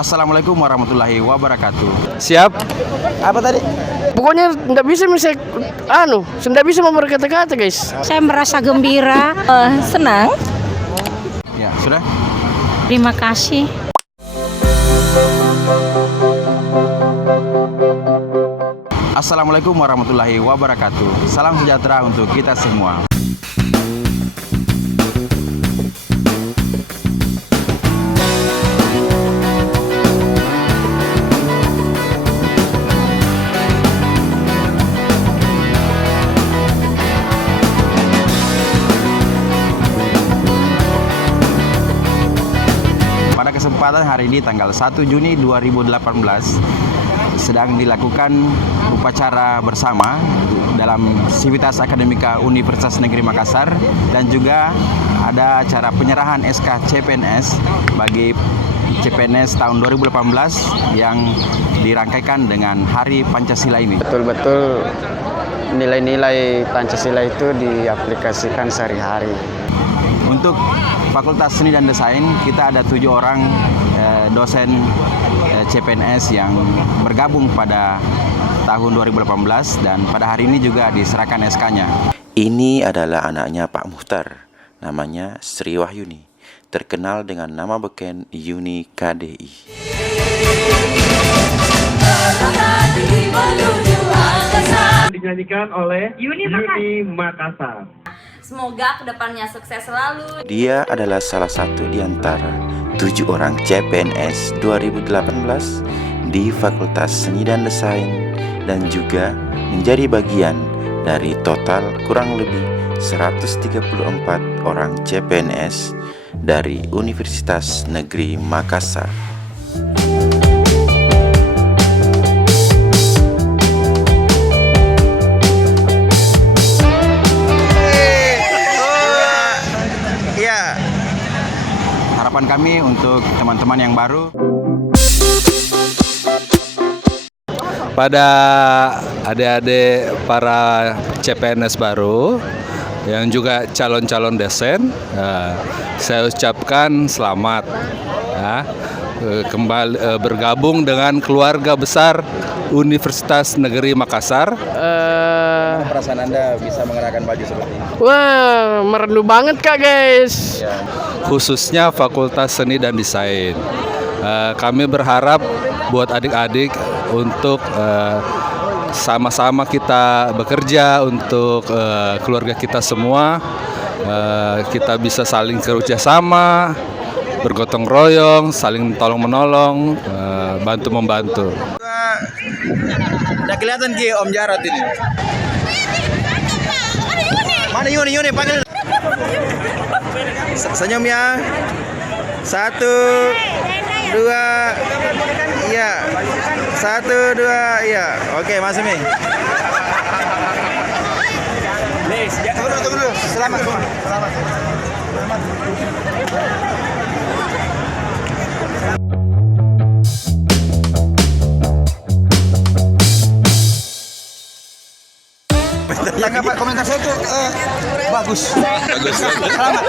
Assalamualaikum warahmatullahi wabarakatuh. Siap. Apa tadi? Pokoknya nggak bisa memberi kata-kata guys. Saya merasa gembira, senang. Ya, sudah? Terima kasih. Assalamualaikum warahmatullahi wabarakatuh. Salam sejahtera untuk kita semua. Pada kesempatan hari ini tanggal 1 Juni 2018 sedang dilakukan upacara bersama dalam Sivitas Akademika Universitas Negeri Makassar, dan juga ada acara penyerahan SK CPNS bagi CPNS tahun 2018 yang dirangkaikan dengan Hari Pancasila ini. Betul-betul nilai-nilai Pancasila itu diaplikasikan sehari-hari. Untuk Fakultas Seni dan Desain, kita ada 7 orang dosen CPNS yang bergabung pada tahun 2018, dan pada hari ini juga diserahkan SK-nya. Ini adalah anaknya Pak Muhtar, namanya Sri Wahyuni, terkenal dengan nama beken Yuni KDI. Dinyanyikan oleh Yuni Makassar. Semoga kedepannya sukses selalu. Dia adalah salah satu di antara 7 orang CPNS 2018 di Fakultas Seni dan Desain, dan juga menjadi bagian dari total kurang lebih 134 orang CPNS dari Universitas Negeri Makassar. Harapan kami untuk teman-teman yang baru, Pada adik-adik para CPNS baru yang juga calon-calon dosen, saya ucapkan selamat ya, kembali bergabung dengan keluarga besar Universitas Negeri Makassar. perasaan Anda bisa mengenakan baju seperti ini? Wah, merdu banget Kak guys. Ya. Khususnya Fakultas Seni dan Desain. Kami berharap buat adik-adik untuk sama-sama kita bekerja untuk keluarga kita semua. Kita bisa saling kerja sama, bergotong royong, saling tolong menolong, bantu membantu. Udah kelihatan Ki Om Jarot ini. Mana Yuni panggil. Senyum ya. 1, 2, iya. 1, 2, iya. Oke, Mas Mi. Tunggu dulu. Selamat. Tanggapan komentar saya itu bagus. Selamat.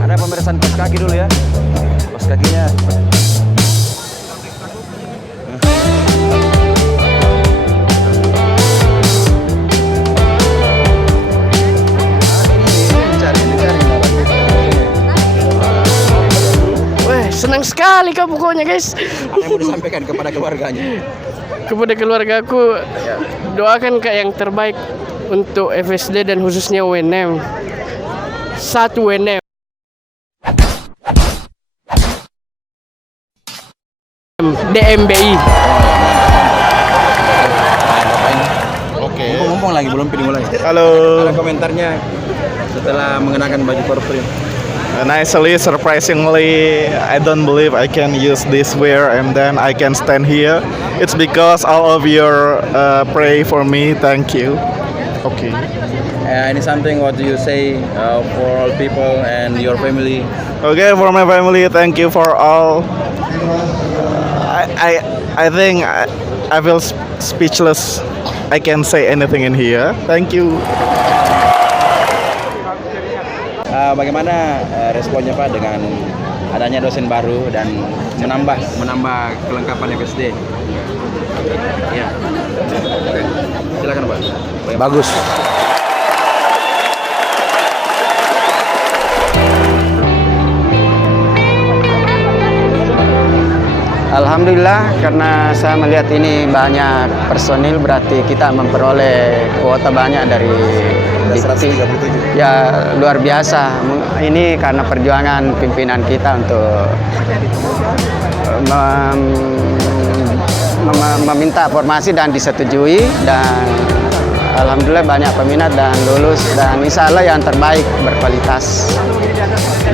Ada pemeriksaan kos kaki dulu ya. Kos kakinya. Senang sekali Kak pokoknya guys. Apa yang mau disampaikan kepada keluarganya? Kepada keluargaku, doakan Kak yang terbaik untuk FSD dan khususnya UNM. 1 UNM. DMBI. Oke. Ngomong lagi belum dimulai. Halo. Ada komentarnya setelah mengenakan baju korpri? Nicely, surprisingly, I don't believe I can use this wear and then I can stand here. It's because all of your pray for me. Thank you. Okay. Any something what do you say for all people and your family? Okay, for my family, thank you for all. I think I feel speechless. I can't say anything in here. Thank you. Bagaimana responnya Pak dengan adanya dosen baru dan menambah kelengkapan FSD? Ya. Oke. Silakan Pak. Bagus. Alhamdulillah, karena saya melihat ini banyak personil, berarti kita memperoleh kuota banyak dari Dikti. Ya, luar biasa. Ini karena perjuangan pimpinan kita untuk meminta formasi dan disetujui, dan alhamdulillah banyak peminat dan lulus, dan insya Allah yang terbaik berkualitas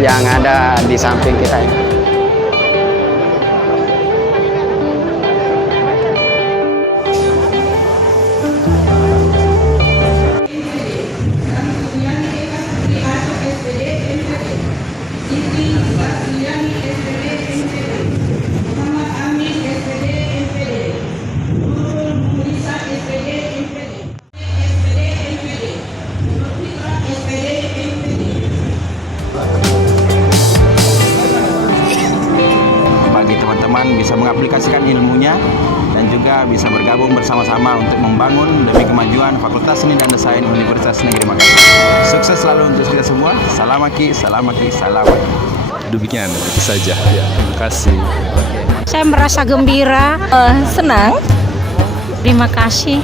yang ada di samping kita ini. Teman-teman bisa mengaplikasikan ilmunya dan juga bisa bergabung bersama-sama untuk membangun demi kemajuan Fakultas Seni dan Desain Universitas Negeri Makassar. Sukses selalu untuk kita semua. Salam Aki, salam Aki, salam. Demikian itu saja. Ya, terima kasih. Saya merasa gembira, senang. Terima kasih.